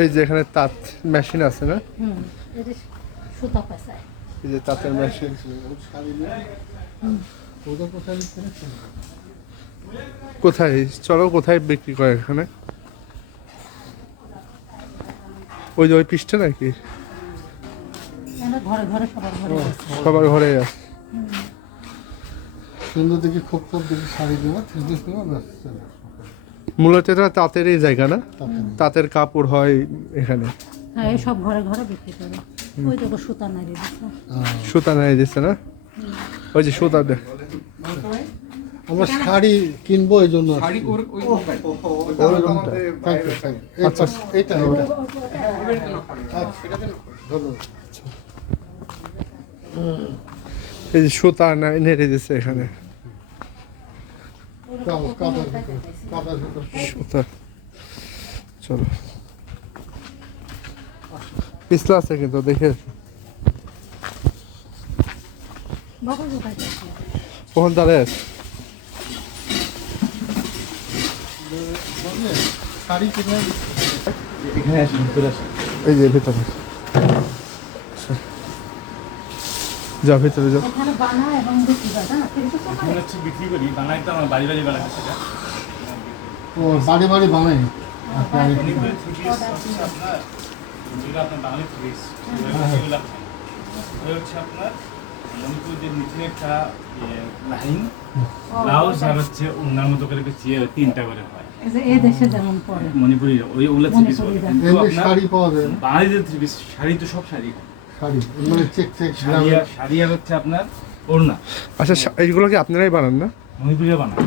এই যে এখানে তাঁত মেশিন আছে না? হুম এটা সুতা পেঁচায়। এই যে তাঁতের মেশিন। কোথায়? চলো কোথায় বিক্রি করে এখানে? ওই যে ওই পিসটা নাকি? এখানে ঘরে ঘরে সবার ঘরে আছে। সুন্দর দেখি খুব খুব দেখি শাড়ি দেবো থ্রি পিস দেবো ব্যাস মূলত এটা তাঁতেরই জায়গা না? তাঁতের কাপড় হয় এখানে। হ্যাঁ এই সব ঘরে ঘরে বিক্রি করে। ওই দেখো সুতা নাড়িয়ে দিচ্ছে। সুতা নাই দিচ্ছে না? ওই যে সুতা দে। আমরা শাড়ি কিনবো এই জন্য আচ্ছা। এই যে সুতা না- নেড়ে দিচ্ছে এখানে কাপড় কাপড় ভিতরে কাপড় ভিতরে সুতা চলো পিছলা আছে কিন্তু দেখে কখন দাঁড়ায় আছে? এখানে আসুন ভিতরে আসুন এই যে ভিতরে আচ্ছা। যাও ভিতরে যাও এখানে বানা এবং বিক্রি করে না কিন্তু তো এখানে হচ্ছে বিক্রি করি বানাই তো আমার বাড়ি বাড়ি বানাই সেটা। ও বাড়ি বাড়ি বানাই? আপনার। সেগুলো ওই হচ্ছে আপনার মণিপুরের যে নিচে একটা লাইন। ব্লাউজ আর হচ্ছে অন্যান্য মতো করে চিয়ে তিনটা করে হয়। এই যে এই দেশে যেমন পরে। মণিপুরি ওই ওগুলো থ্রি পিস? বাঙালিদের থ্রি পিস শাড়ি তো সব শাড়ি শাড়ি মানে চেক চেক শাড়ি আর শাড়ি আর হচ্ছে আপনার ওড়না। আচ্ছা এইগুলো কি আপনারাই বানান না? বানায়।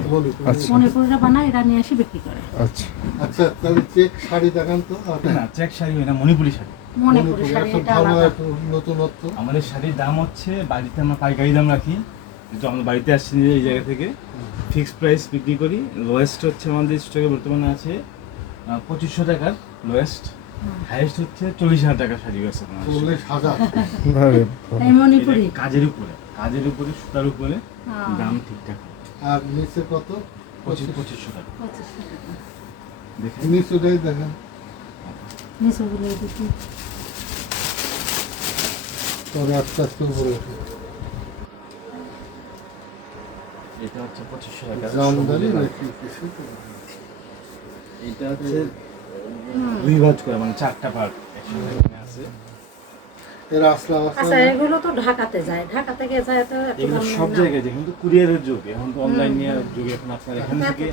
আচ্ছা। মণিপুরিরা বানায় এরা নিয়ে এসে বিক্রি করে। আচ্ছা। আচ্ছা তাহলে চেক শাড়ি দেখান তো না চেক শাড়ি না মণিপুরি শাড়ি। মণিপুরি শাড়ি এটা নতুনত্ব আমাদের শাড়ির দাম হচ্ছে বাড়িতে আমরা পাইকারি দাম রাখি। যেহেতু আমরা বাড়িতে আসছি এই জায়গা থেকে। ফিক্সড প্রাইস বিক্রি করি। লোয়েস্ট হচ্ছে আমাদের স্টকে বর্তমানে আছে পঁচিশশো টাকার লোয়েস্ট হাইয়েস্ট হচ্ছে চল্লিশ হাজার টাকা শাড়ি আছে আপনার চল্লিশ হাজার? কাজের উপরে কাজের উপরে সুতার উপরে হ্যাঁ। দাম ঠিকঠাক। আর নিচে কত? পঁচিশ পঁচিশশো টাকা। দেখেন। নিচুটাই দেখেন। তবে আস্তে আস্তে উপরে এটা হচ্ছে পঁচিশশো টাকা। এটা হচ্ছে দুই ভাজ করে মানে চারটা পার্ট আছে। আচ্ছা এগুলো তো ঢাকাতে যায়। ঢাকা থেকে যায় তো এগুলো সব জায়গায় যায় কিন্তু কুরিয়ারের যুগ। এখন তো অনলাইন নিয়ে যুগে। এখন আপনার এখান থেকে।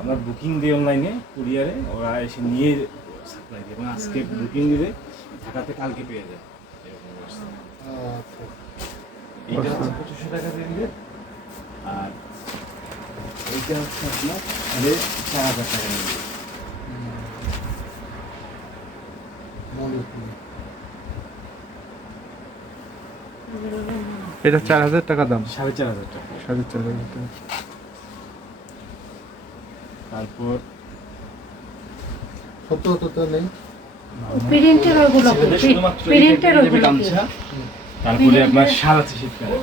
আমরা বুকিং দিই অনলাইনে কুরিয়ারে ওরা এসে নিয়ে সাপ্লাই দিয়ে। এবং আজকে বুকিং দিলে ঢাকাতে কালকে পেয়ে যায়। আচ্ছা। এইটা হচ্ছে পঁচিশশো টাকা দিয়ে আর এইটা হচ্ছে আপনার চার হাজার টাকা নিবে মণিপুরি এটা চার হাজার টাকা দাম। সাড়ে চার হাজার টাকা। সাড়ে চার হাজার টাকা। তারপর সত্তর তো নেই। প্রিন্টের শুধুমাত্র প্রিন্টের গামছা তারপরে আপনার সারা আছে শীতকালে।